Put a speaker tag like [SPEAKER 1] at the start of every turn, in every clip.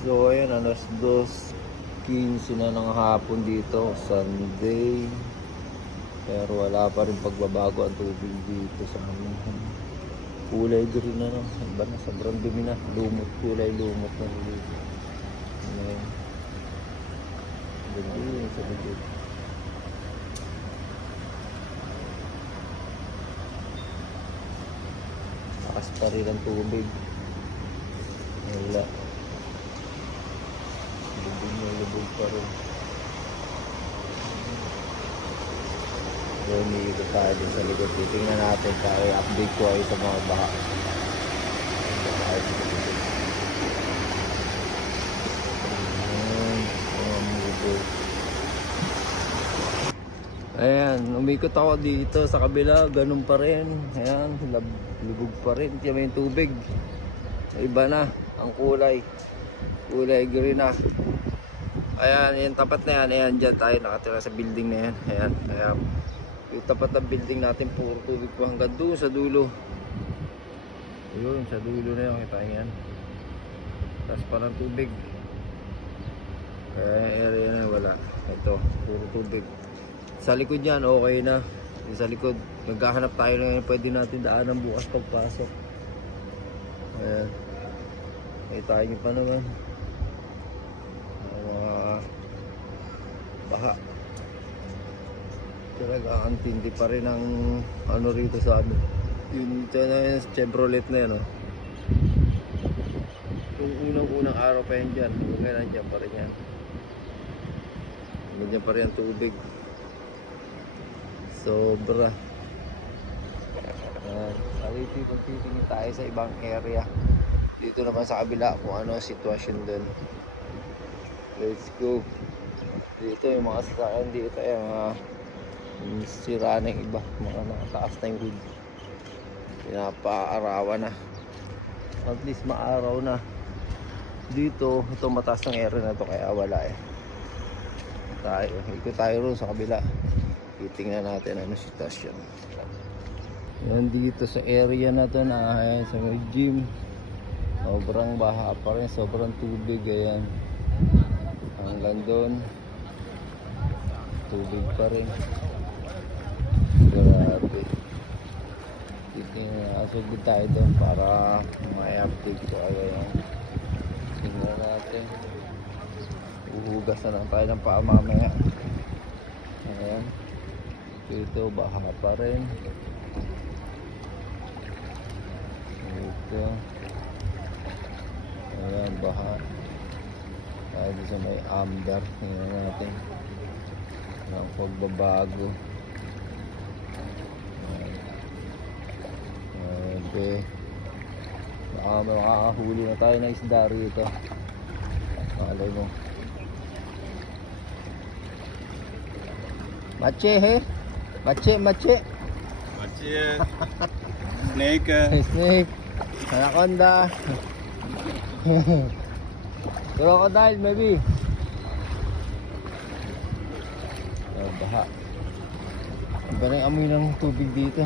[SPEAKER 1] So ayun, alas 2.15 na ng hapon dito, Sunday. Pero wala pa rin pagbabago ang tubig dito sa amin. Kulay green na no. Iba na, sobrang dumi na. Lumot, kulay lumot na dito. Ayan. Yun sa likod. Takas pa rin ang tubig. Wala. Lubog na lubog pa rin. So, umiikot tayo dun sa likod. Titingnan natin tayo. Update ko ay sa mga baha. Ayan, umikot ako dito sa kabila, ganun pa rin. Ayan, lab- lubog pa rin. Mo yung tubig. Iba na ang kulay. Kulay green na. Ayan, yung tapat na yan. Ayan, dyan tayo nakatira sa building na yan. Ayan, ayan. Yung tapat ng building natin, puro tubig po hanggang doon sa dulo. Ayun, sa dulo na yun. Kita yan. Tapos parang tubig. Kaya area na yun, wala. Ito, puro tubig. Sa likod yan, okay na. Yung sa likod, maghahanap tayo na pwede natin daanan bukas pagpasok. Ayan. Kita niyo pa naman. Ang mga baha. Talaga, ang tindi pa rin ang ano rito sa amin. Yun, ito na yung Chevrolet na yan, oh. Yung unang-unang araw pa yan dyan. Okay, nandiyan pa rin yan. Nandiyan pa rin ang tubig. Sobra. Ayan. Saliti kung titingin tayo sa ibang area. Dito naman sa kabila kung ano ang sitwasyon doon. Let's go. Dito yung mga sasakyan dito yung mga yung sira na iba. Mga nakataas na yung hood. Pinapaarawan na. At least maaraw na. Dito, ito mataas ng area na to kaya wala eh. Tayo, ikot tayo ron sa kabila. Titingnan natin ano sitwasyon. Yan dito sa area na to na sa gym. Sobrang baha pa rin, sobrang tubig ayan. Hanggang doon. Tubig pa rin. Grabe. Titingnan, asugod tayo doon para may-update ko agad yan. Tingnan natin. Uhugas na lang tayo ng paa mamaya. Ayan. Dito, baha pa rin. Dito. Ayan, baha. Tayo sa may amdar. Tingnan natin. Pagbabago. Grabe. Baka makakahuli na tayo ng isda rito. Malay mo. Mache he? Mache, mache.
[SPEAKER 2] Matches, snake,
[SPEAKER 1] Snake. Anaconda. Crocodile maybe. Oh, baha. Iba na yung amoy ng tubig dito.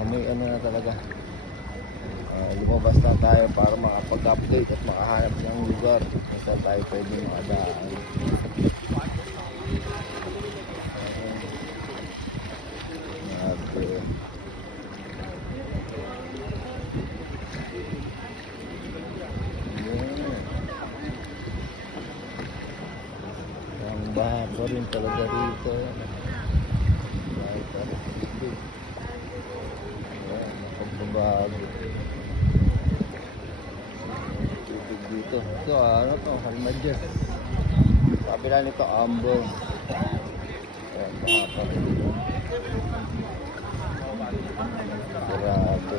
[SPEAKER 1] Amoy ano na talaga. Ah, lumabas na tayo para makapag-update at makahanap ng lugar kung saan tayo pwede makadaan. Grabe. Ayan. Ang baha pa rin talaga rito. Bahay pa rin dito. Ayan, nakapagbabago. Tubig dito. Ito ah, ano to? Halmadjes. Sabi lang nito, Ambo. Ayan, baha pa rin dito. Grabe.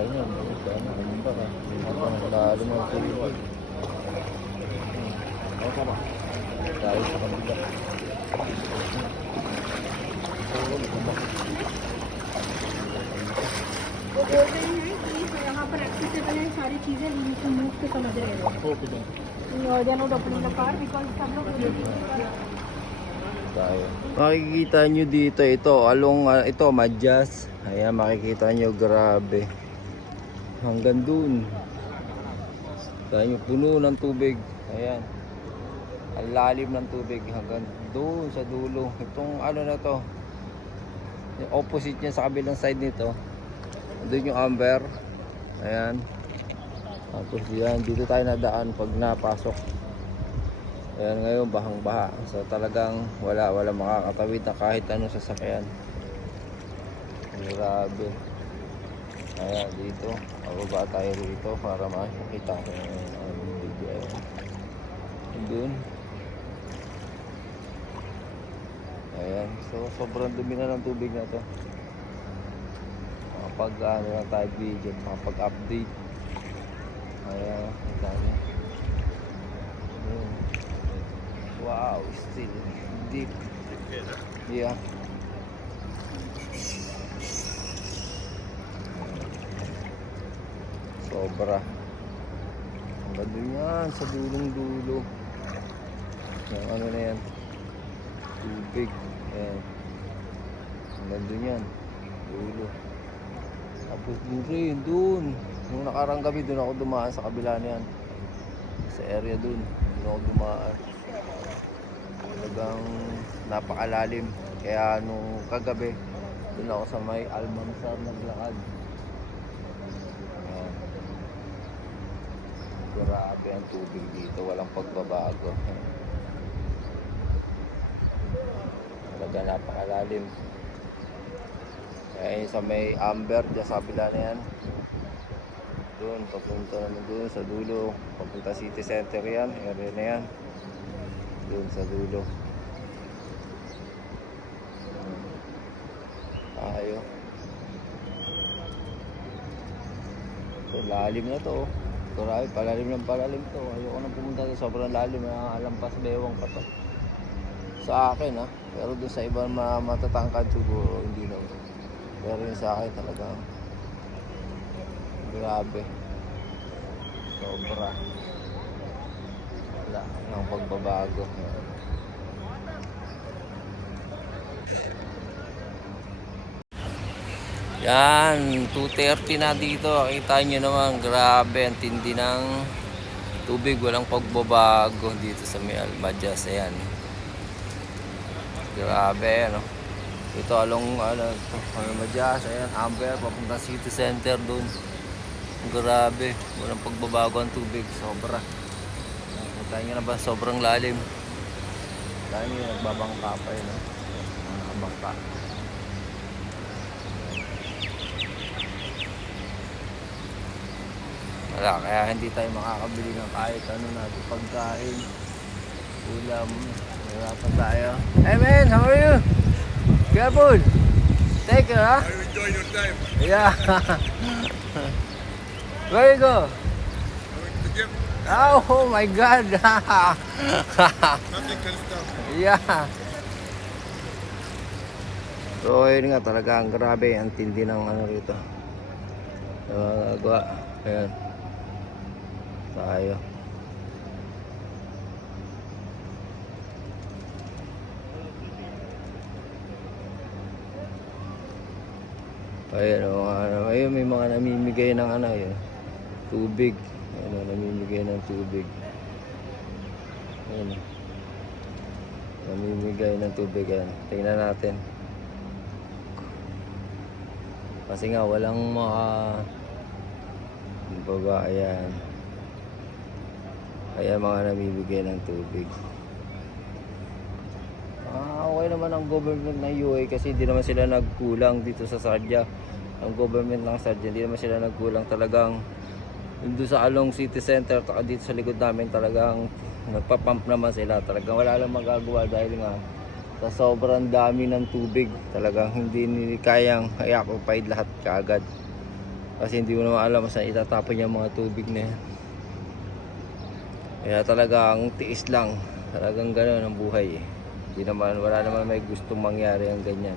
[SPEAKER 2] Aynen. day, seven day.
[SPEAKER 1] Grabe. Yan, ganda ka. Ang lalim ng tubig. Okay ba? Dahil sa kabila.
[SPEAKER 3] वो बोल रहे हैं कि यहाँ पर एक्सेसिबल है सारी चीज़ें वी टू मूव के समझ रहे हो they not opening the car because सब लोग
[SPEAKER 1] tayo. Makikita nyo dito ito, along ah, ito Madyas. Ayan, makikita nyo grabe. Hanggang dun. Tayo puno ng tubig. Ayan. Ang lalim ng tubig hanggang doon sa dulo. Itong ano na to. Opposite niya sa kabilang side nito. Doon yung amber. Ayan. Tapos yan, dito tayo nadaan pag napasok. Ayan ngayon, bahang baha. So talagang wala, wala makakatawid na kahit ano sasakyan. Grabe. Ayan, dito. Mababa tayo rito para makikita ko yung ano, video. Doon. Ayan. So, sobrang dumi na ng tubig na to. Makapag, ano lang tayo video, makapag-update. Ayan, kita niyo. Wow, still deep. Yeah. Sobra. Hanggang doon yan, sa dulong dulo. Yung ano na yan. Tubig. Ayan. Hanggang yan. Dulo. Tapos doon rin, doon. Nung nakarang gabi, doon ako dumaan sa kabila na yan. Sa area doon. Doon ako dumaan talagang napakalalim. Kaya nung kagabi, doon ako sa may Almansar naglakad. Ayan. Grabe ang tubig dito, walang pagbabago. Talaga napakalalim. Yun sa may Amber, dyan sa kabila na yan. Doon, papunta naman doon sa dulo. Papunta City Center yan, area na yan doon sa dulo. Tayo. So, lalim na to. Grabe, palalim ng palalim to. Ayoko na pumunta sa sobrang lalim. Alampas bewang pa to. Sa akin ha. Pero doon sa ibang mga matatangkad siguro, hindi na. Pero yung sa akin talaga. Grabe. Sobra wala ng pagbabago. Yan, 2.30 na dito. Kita nyo naman, grabe, ang tindi ng tubig. Walang pagbabago dito sa may Almadyas. Ayan. Grabe, ano. Ito along, ano, Almadyas. Ayan, Amber, papunta City Center dun. Grabe, walang pagbabago ang tubig. Sobra. Kita nyo na ba, sobrang lalim. Kita nyo, nagbabangka pa yun. Nakabangka. Wala, kaya hindi tayo makakabili ng kahit ano natin pagkain. Ulam. Wala pa tayo. Hey man, how are you? Careful! Take care, ha?
[SPEAKER 2] You enjoying your time?
[SPEAKER 1] Yeah. Where you go?
[SPEAKER 2] Going to the gym?
[SPEAKER 1] Oh, oh my God!
[SPEAKER 2] Nothing can stop.
[SPEAKER 1] yeah. So, yun nga talaga ang grabe, ang tindi ng ano rito. Uh, gawa. Ayan. Tayo. Ayan, o, ano, ayun, may mga namimigay ng ano, yun, tubig. Ayun, o, namimigay ng tubig. Ayun. Namimigay ng tubig yan. Tingnan natin. Kasi nga walang mga baba ayan. Ayan mga namimigay ng tubig. Ah, okay naman ang government ng UA kasi hindi naman sila nagkulang dito sa Sardia. Ang government ng Sardia, hindi naman sila nagkulang talagang doon sa Along City Center, taka dito sa likod namin talagang nagpa-pump naman sila. Talagang wala lang magagawa dahil nga sa sobrang dami ng tubig. Talagang hindi nila kayang i-occupied lahat kaagad. Kasi hindi mo naman alam saan itatapon yung mga tubig na yan. Kaya talagang tiis lang. Talagang gano'n ang buhay. Hindi naman, wala naman may gustong mangyari ang ganyan.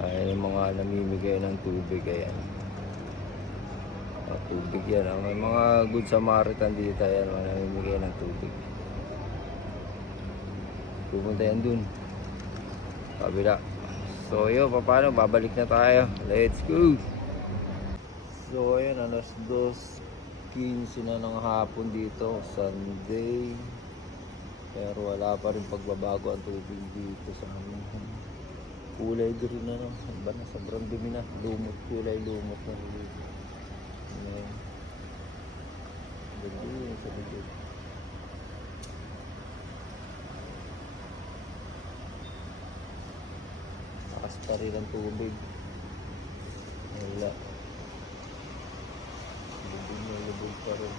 [SPEAKER 1] Ayan. Yung mga namimigay ng tubig. Ayan. Tubig yan. ah. May mga good Samaritan dito. Ayan, mga namimigay ng tubig. Pupunta yan dun. Kabila. So yun, paano? Babalik na tayo. Let's go! So ayun, alas 2.15 na ng hapon dito. Sunday. Pero wala pa rin pagbabago ang tubig dito sa amin. Kulay green na no. Iba na, sobrang dumi na. Lumot, kulay lumot na dito. Ayan. Dumi sa bigay. Takas pa rin ang tubig. Wala. Lubog na lubog pa rin.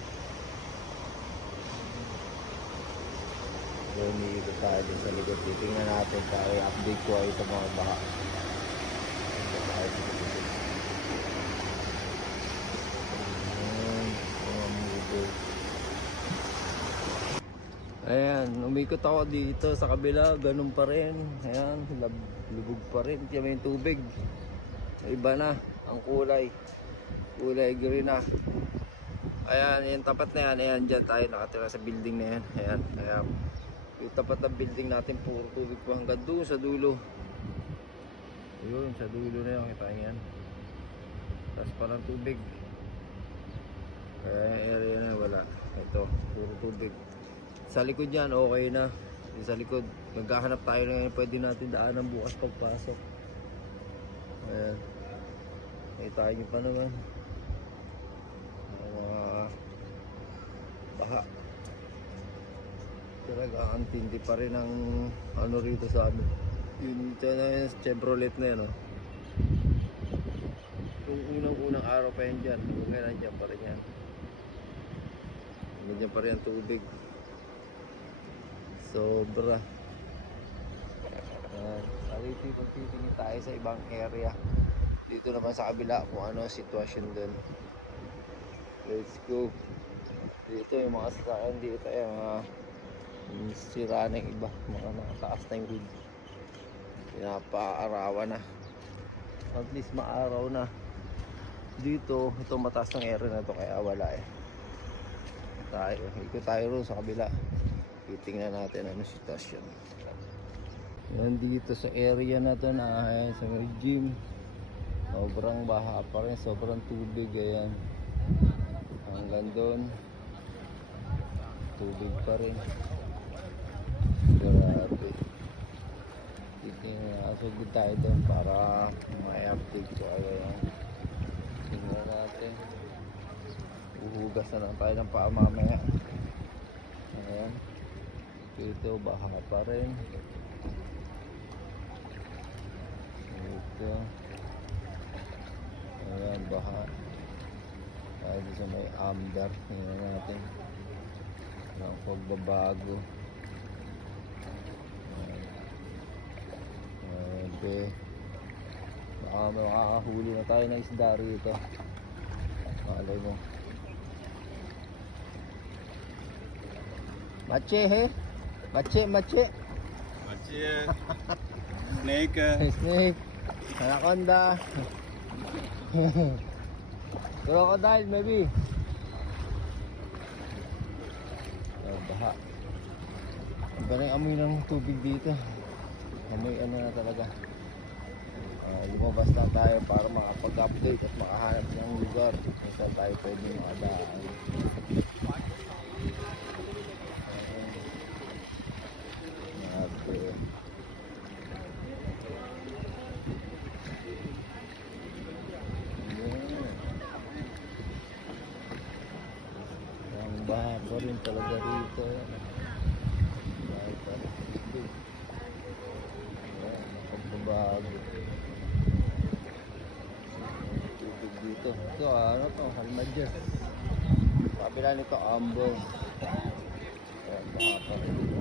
[SPEAKER 1] So, umiikot tayo din sa likod. Titingnan natin tayo. Update ko ay sa mga baha. Ito tayo sa likod. Ayan, mga lubog. Ayan, umikot ako dito sa kabila, ganun pa rin. Ayan, lab- lubog pa rin. Tiyan yung tubig. Iba na ang kulay. Kulay green na. Ayan, yung tapat na yan. Ayan, dyan tayo nakatira sa building na yan. Ayan, ayan. Yung tapat ng building natin, puro tubig pa hanggang doon sa dulo. Yun, sa dulo na yun. Kita yan. Tapos parang tubig. Kaya yung area na wala. Ito, puro tubig. Sa likod yan, okay na. Yung sa likod, maghahanap tayo na ngayon. Pwede natin daanan bukas pagpasok. Ayan. Nakita nyo pa naman. Mga baha. Talaga, ang tindi pa rin ang ano rito sa amin. Yun, yung Chevrolet na yan, oh. Yung unang-unang araw pa yan dyan. Ngayon, nandiyan pa rin yan. Nandiyan pa rin ang tubig. Sobra. Yan. Saliti kung titingin tayo sa ibang area. Dito naman sa kabila kung ano sitwasyon dun. Let's go. Dito yung mga sasakyan dito yung mga yung sira yung iba. Mga nakataas na yung hood. Pinapaarawan na. At least maaraw na. Dito, ito mataas ng area na to kaya wala eh. Tayo, ikot tayo ron sa kabila. Titingnan natin ano sitwasyon. Yan dito sa area na to na ayan, sa gym. Sobrang baha pa rin, sobrang tubig ayan. Hanggang doon. Tubig pa rin. Grabe. Titingnan, asugod tayo doon para may update ko kayo yan. Tingnan natin. Uhugas na lang tayo ng paa mamaya. Ayan. Dito, baha pa rin. Dito. Ayan, baha. Tayo dito sa may amber. Tingnan natin. Ang pagbabago. Grabe. Baka makakahuli na tayo ng isda rito. Malay mo. Mache he? Mache, mache.
[SPEAKER 2] Machie. Snake.
[SPEAKER 1] Snake. Anaconda. Crocodile maybe. Oh, baha. Ang galing amoy ng tubig dito. Amoy ano na talaga. Ah, lumabas na tayo para makapag-update at makahanap ng lugar kung saan tayo pwede makadaan. Grabe. Ang baha pa rin talaga rito. Bahay pa rin dito. Ayan, nakapagbabago. Tubig dito. Ito, ano to? Halmadjer. Kabila nito, Ambos. Ayan, baha pa rin dito.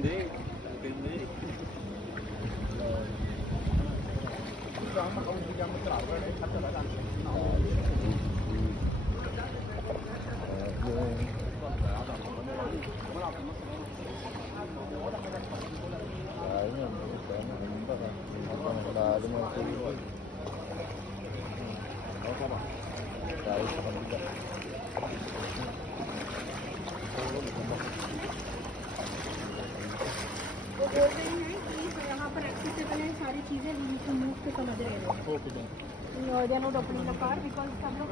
[SPEAKER 1] Grabe. 咱们老ห
[SPEAKER 3] วังว่าเขามีวิญ चीज़ें we need to move to some other area. No, they are not opening the car because सब लोग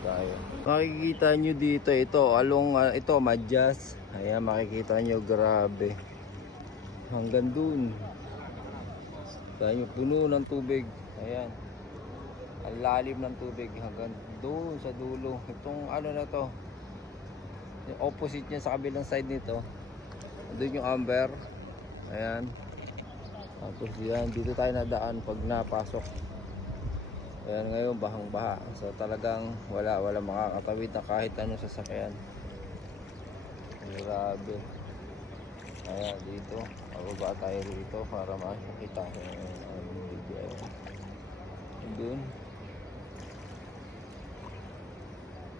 [SPEAKER 1] tayo. Makikita nyo dito, ito, along, ah, ito, Madyas. Ayan, makikita nyo, grabe. Hanggang dun. Tayo, puno ng tubig. Ayan. Ang lalim ng tubig hanggang doon sa dulo. Itong ano na to, yung opposite niya sa kabilang side nito. Doon yung amber. Ayan. Tapos yan, dito tayo nadaan pag napasok. Ayan ngayon, bahang baha. So talagang wala, wala makakatawid na kahit anong sasakyan. Grabe. Ayan, dito. Pababa tayo dito para makikita ko yung ano, video. Doon.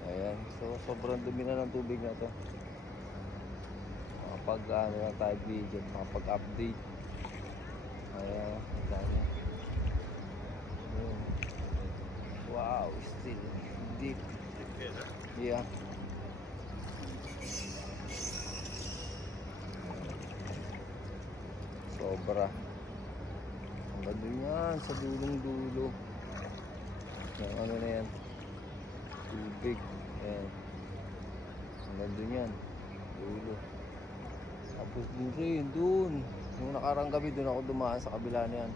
[SPEAKER 1] Ayan. So, sobrang dumi na ng tubig na to. Kapag ano lang tayo video, makapag-update. Wow, still deep. Yeah. Sobra. Hanggang doon yan, sa dulong dulo. Yung ano na yan. Tubig. Ayan. Hanggang doon yan. Dulo. Tapos doon rin, doon. Nung nakarang gabi, doon ako dumaan sa kabila na yan.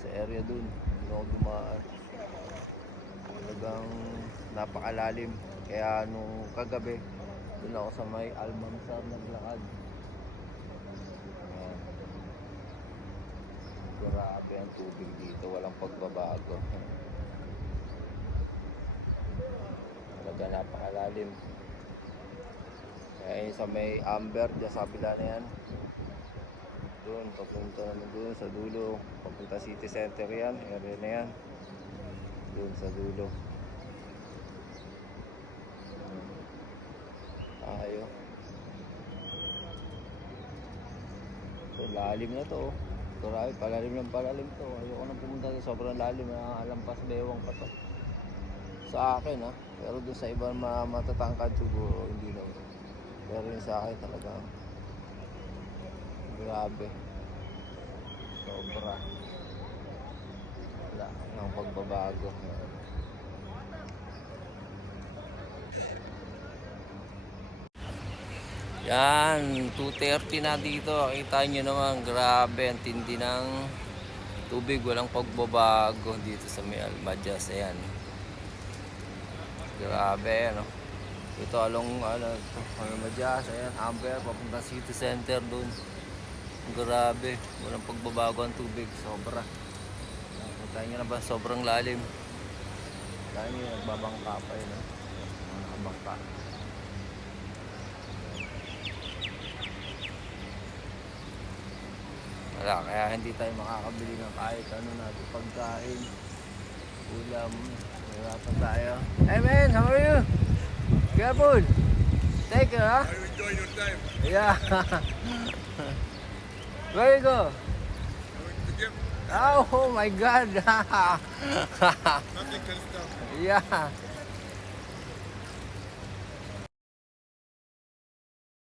[SPEAKER 1] Sa area doon. Doon ako dumaan. Talagang napakalalim. Kaya nung kagabi, doon ako sa may Almamsar naglakad. Grabe ang tubig dito, walang pagbabago. Talaga napakalalim. Kaya sa may Amber, dyan sa kabila na yan. Doon, papunta naman doon sa dulo. Papunta city center yan, area na yan. Doon sa dulo. Tayo. So, lalim na to. oh. Grabe, palalim ng palalim to. Ayoko nang pumunta doon. Sobrang lalim. Alampas bewang pa to. Sa akin ha. Pero doon sa ibang matatangkad siguro, hindi naman. Pero yung sa akin talaga. Grabe. Sobra. Wala nang pagbabago. Yan, 2.30 na dito. Kita nyo naman, grabe, ang tindi ng tubig. Walang pagbabago dito sa may Almadyas. Ayan. Grabe, ano. Ito along, ano, Almadyas. Ayan, Amber, papunta city center dun. Grabe, walang pagbabago ang tubig. Sobra. Kita nyo na ba, sobrang lalim. Kita nyo, nagbabangka pa yun. Mga nakabangka. Wala, kaya hindi tayo makakabili ng kahit ano natin pagkain, ulam, hirapan tayo. Hey man, how are you? Careful! Take care, ha?
[SPEAKER 2] You enjoying your time?
[SPEAKER 1] Yeah. Where you go?
[SPEAKER 2] Going to the gym?
[SPEAKER 1] Oh, my God!
[SPEAKER 2] Nothing can stop.
[SPEAKER 1] yeah.